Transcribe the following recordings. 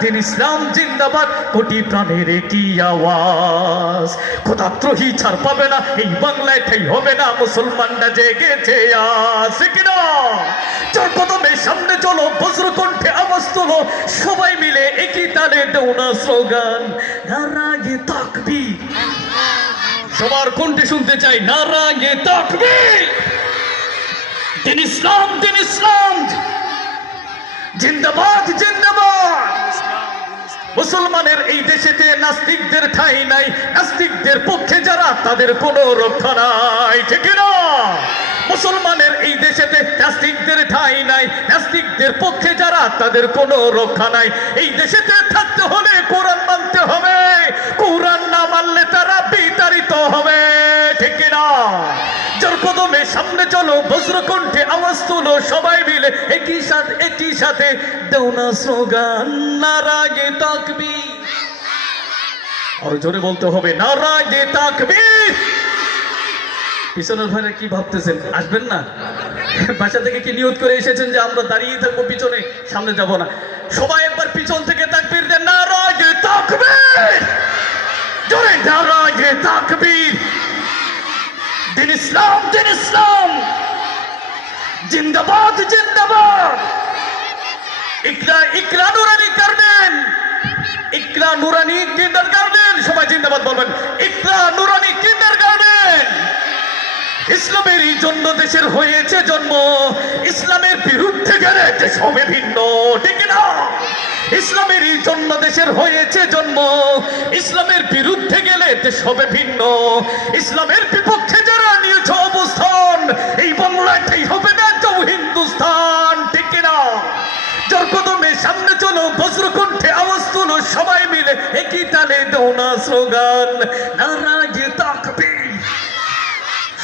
দিন ইসলাম জিন্দাবাদ, কোটি প্রাণের কি আওয়াজ। খোদাত্রোহী ছাড় পাবে না, এই বাংলায় ঠাই হবে না, মুসলমানরা জেগেছে আজ। কিনা? চার কদমের সামনে চলো বজ্র কণ্ঠে আওয়াজ তোলো, সবাই মিলে একই তালে না স্লোগান, নারায়ে তাকবীর। সবার কণ্ঠে শুনতে চাই, নারায়ে তাকবীর। দিন ইসলাম দিন ইসলাম। জিন্দাবাদ জিন্দাবাদ। মুসলমানের এই দেশেতে নাস্তিকদের ঠাই নাই, নাস্তিকদের পক্ষে যারা, তাদের কোনো রক্ষা নাই, ঠিক না মুসলমানের এই দেশেতে নাস্তিকদের ঠাই নাই, নাস্তিকদের পক্ষে যারা, তাদের কোনো রক্ষা নাই। এই দেশেতে থাকতে হলে কোরআন মানতে হবে, কোরআন না মানলে তারা কদমে সামনে চলো, বজ্রকণ্ঠে আওয়াজ তুলো, সবাই মিলে একই সাথে একই সাথে। দেও না স্লোগান নারাগে তাকবি আর জোরে বলতে হবে নারাগে তাকবি পিছনের ভাইরা কি ভাবতেছেন? আসবেন না? বাসা থেকে কি নিয়ত করে এসেছেন যে আমরা দাঁড়িয়ে থাকব, পিছনে? সামনে যাব না। সবাই একবার পিছন থেকে তাকবীর দেন নারাগে তাকবীর। জোরে নারাগে তাকবীর। দিন ইসলাম দিন ইসলাম। জিন্দাবাদ জিন্দাবাদ। ইকরা ইকরা নুরানি গার্ডেন ইকরা নুরানি কিন্ডার গার্ডেন সবাই জিন্দাবাদ বলবেন। ইকরা নুরানি কিন্ডার গার্ডেন ইসলামেরই জন্য দেশের হয়েছে জন্ম। ইসলামের বিরুদ্ধে গেলে দেশ হবে ভিন্ন, ঠিক না? ইসলামেরই জন্য দেশের হয়েছে জন্ম। ইসলামের বিরুদ্ধে গেলে দেশ হবে ভিন্ন। ইসলামের বিপক্ষে যারা বজ্রকণ্ঠে আওয়াজ সবাই মিলে একই তালে স্লোগান।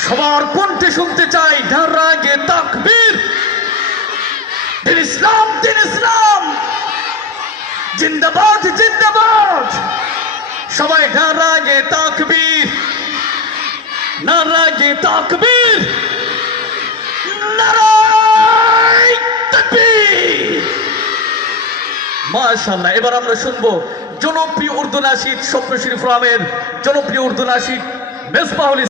সবার কণ্ঠে শুনতে চাই ইসলাম দিন ইসলাম। জিন্দাবাদ জিন্দাবাদ। সবাই নারায়ে তাকবীর। নারায়ে তাকবীর। নারায় মাশাআল্লাহ এবার আমরা শুনব জনপ্রিয় উর্দু নাসিদ সপ্তশ্রী ফ্রামের জনপ্রিয় উর্দু নাসিদ মেজবাহুল